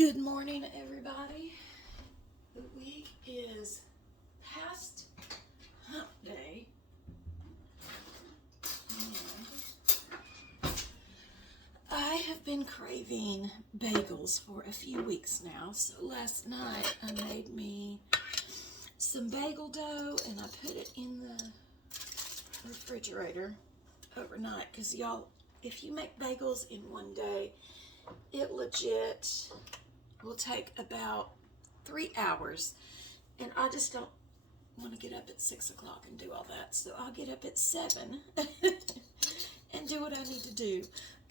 Good morning, everybody. The week is past hump day. I have been craving bagels for a few weeks now. So last night I made me some bagel dough and I put it in the refrigerator overnight. Because y'all, if you make bagels in one day, it legit will take about 3 hours, and I just don't want to get up at 6 o'clock and do all that, so I'll get up at 7 and do what I need to do.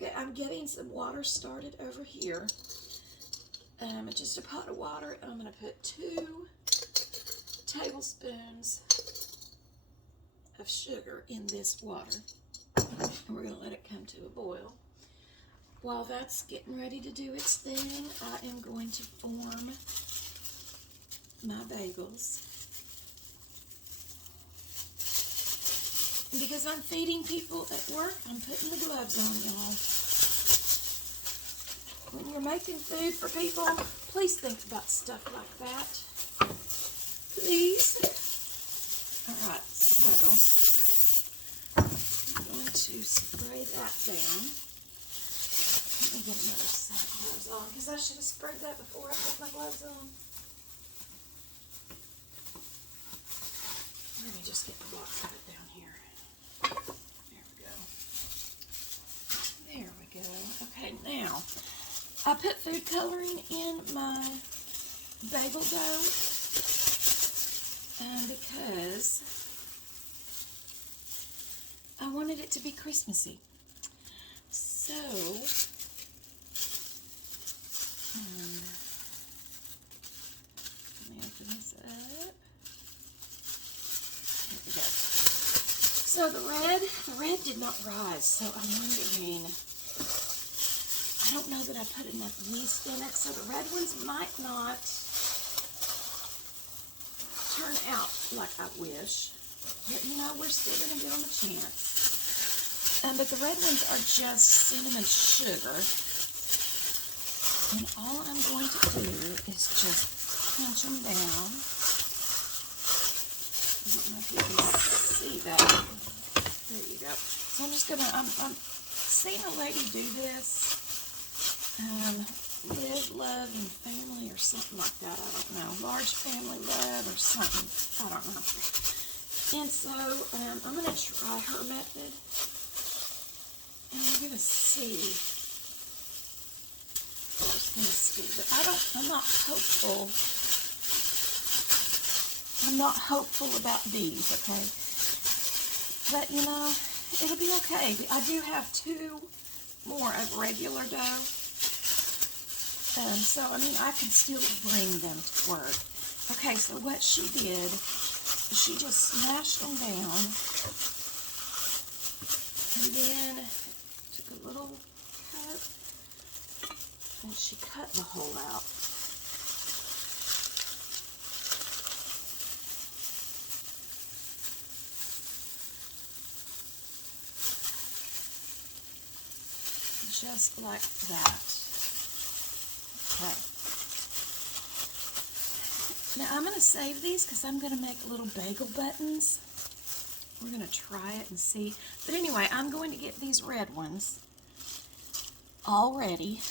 Okay, I'm getting some water started over here. Just a pot of water, and I'm going to put 2 tablespoons of sugar in this water, and we're going to let it come to a boil. While that's getting ready to do its thing, I am going to form my bagels. And because I'm feeding people at work, I'm putting the gloves on, y'all. When you're making food for people, please think about stuff like that. Please. Alright, so I'm going to spray that down. Let me get another set of gloves on, because I should have sprayed that before I put my gloves on. Let me just get the box of it down here. There we go. There we go. Okay, now, I put food coloring in my bagel dough because I wanted it to be Christmassy. So, let me open this up. There we go. So the red did not rise, so I'm wondering, I don't know that I put enough yeast in it, so the red ones might not turn out like I wish. But you know, we're still going to give them a chance. But the red ones are just cinnamon sugar. And all I'm going to do is just pinch them down. I don't know if you can see that. There you go. So I'm just going to, I'm seeing a lady do this. Live, love, and family or something like that. I don't know. Large family love or something. I don't know. And so I'm going to try her method. And we're going to see. But I'm not hopeful. I'm not hopeful about these, okay? But, you know, it'll be okay. I do have 2 more of regular dough. So, I mean, I can still bring them to work. Okay, so what she did, she just smashed them down. And then took a little cut. And she cut the hole out. Just like that. Okay. Now I'm going to save these because I'm going to make little bagel buttons. We're going to try it and see. But anyway, I'm going to get these red ones all ready.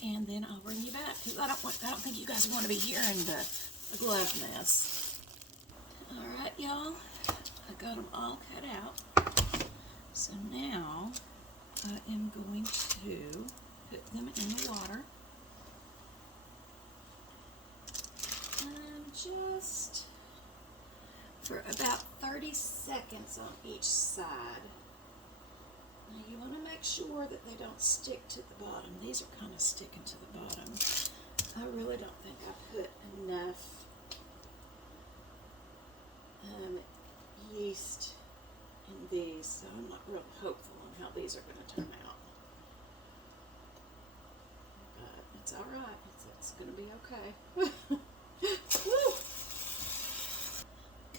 And then I'll bring you back, because I don't think you guys want to be hearing the glove mess. Alright, y'all. I got them all cut out. So now I am going to put them in the water. And just for about 30 seconds on each side. Now you want to make sure that they don't stick to the bottom. These are kind of sticking to the bottom. I really don't think I put enough yeast in these, so I'm not real hopeful on how these are going to turn out. But it's alright. It's going to be okay. Woo!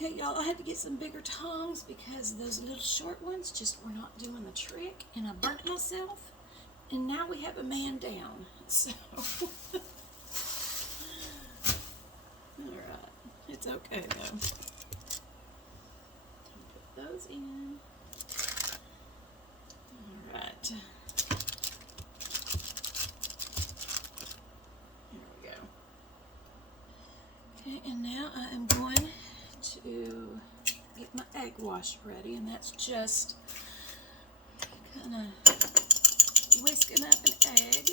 Okay, y'all, I had to get some bigger tongs because those little short ones just were not doing the trick, and I burnt myself, and now we have a man down. So okay though. Put those in. All right. Here we go. Okay, and now I am going to get my egg wash ready, and that's just kind of whisking up an egg.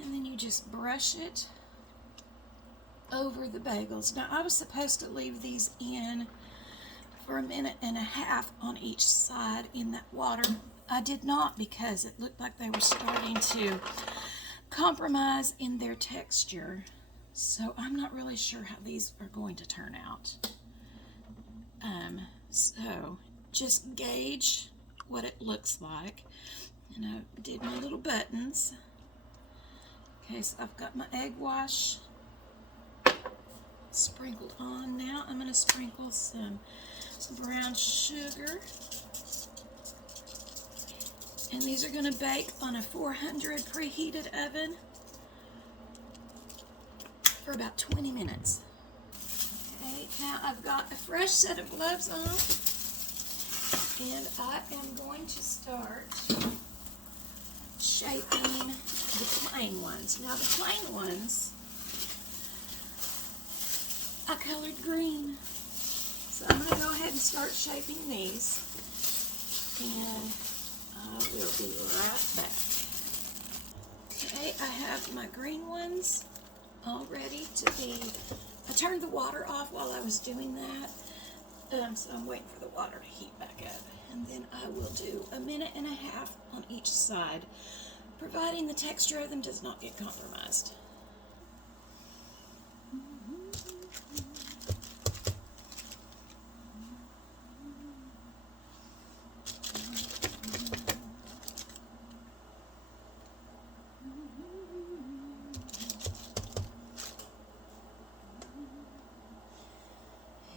And then you just brush it over the bagels. Now, I was supposed to leave these in for a minute and a half on each side in that water. I did not, because it looked like they were starting to compromise in their texture. So I'm not really sure how these are going to turn out. So just gauge what it looks like. And I did my little buttons. Okay, so I've got my egg wash sprinkled on. Now I'm going to sprinkle some brown sugar. And these are going to bake on a 400 preheated oven for about 20 minutes. Okay, now I've got a fresh set of gloves on, and I am going to start shaping the plain ones. Now the plain ones, I colored green. So I'm going to go ahead and start shaping these, and I will be right back. Okay, I have my green ones all ready to be, I turned the water off while I was doing that, so I'm waiting for the water to heat back up. And then I will do a minute and a half on each side, providing the texture of them does not get compromised.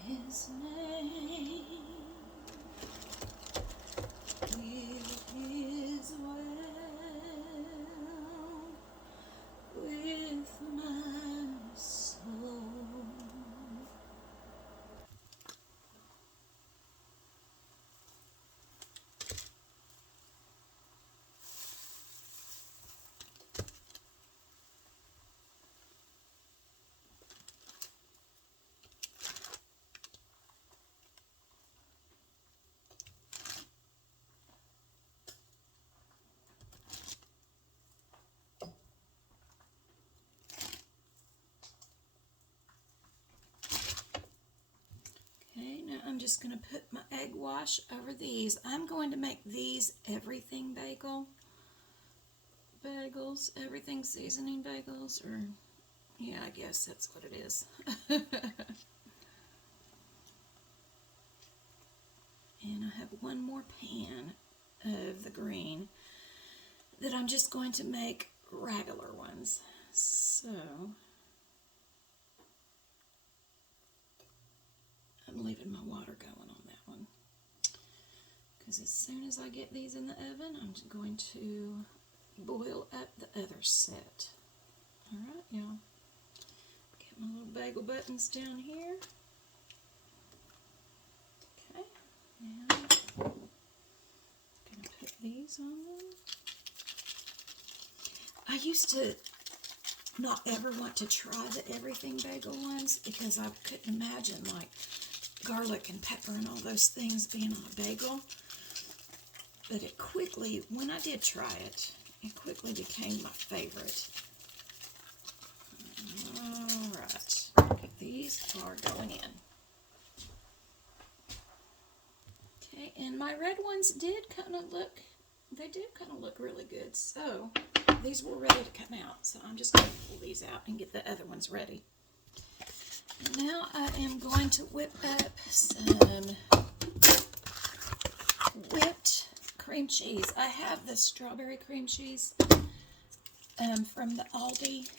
His name, it is well with my soul. Okay, now I'm just going to put my egg wash over these. I'm going to make these everything bagels, everything seasoning bagels, or yeah, I guess that's what it is. And I have one more pan of the green that I'm just going to make regular ones. So I'm leaving my water going on that one, because as soon as I get these in the oven, I'm just going to boil up the other set. Alright, y'all. Get my little bagel buttons down here. Okay, now I'm going to put these on them. I used to not ever want to try the everything bagel ones, because I couldn't imagine like garlic and pepper and all those things being on a bagel. But it quickly, when I did try it, it quickly became my favorite. Alright, okay, these are going in. Okay, and my red ones did kind of look, they did kind of look really good. So these were ready to come out. So I'm just going to pull these out and get the other ones ready. And now I am going to whip up some whipped cream cheese. I have the strawberry cream cheese from the Aldi,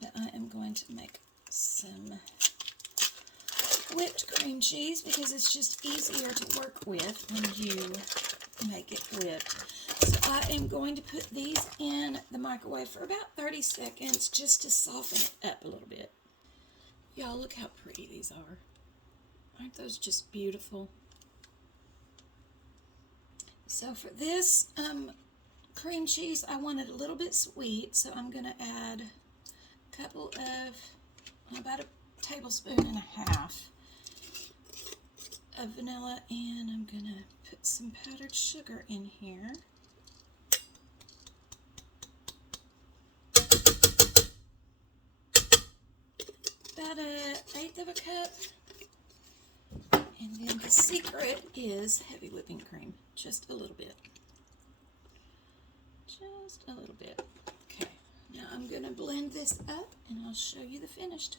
but I am going to make some whipped cream cheese because it's just easier to work with when you make it whipped. So I am going to put these in the microwave for about 30 seconds just to soften it up a little bit. Y'all, look how pretty these are. Aren't those just beautiful? So for this cream cheese, I want it a little bit sweet, so I'm going to add a couple of, about a tablespoon and a half of vanilla, and I'm going to put some powdered sugar in here. About an eighth of a cup. And then the secret is heavy whipping cream, just a little bit. Just a little bit. Okay, now I'm going to blend this up and I'll show you the finished.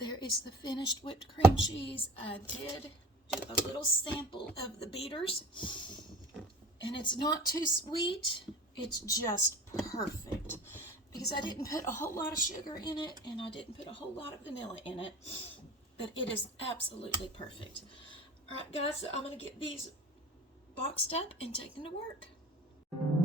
There is the finished whipped cream cheese. I did do a little sample of the beaters, and it's not too sweet. It's just perfect because I didn't put a whole lot of sugar in it and I didn't put a whole lot of vanilla in it, but it is absolutely perfect. All right, guys, so I'm going to get these boxed up and taken to work.